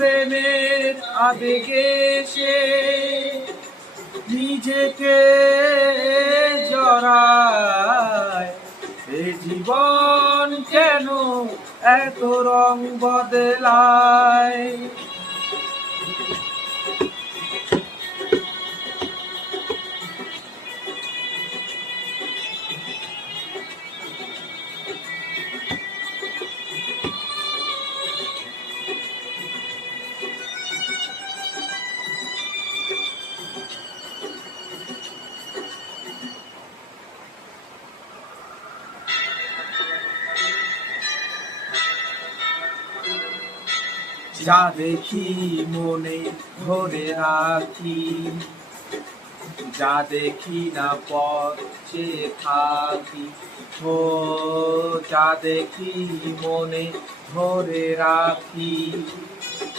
প্রেমের আবেগে সে নিজেকে জড়ায়। এ জীবন কেন এত রং বদলায়? যা দেখি মনে ধরে রাখি, যা দেখি না পথ চেয়ে থাকি। ও যা দেখি মনে ধরে রাখি।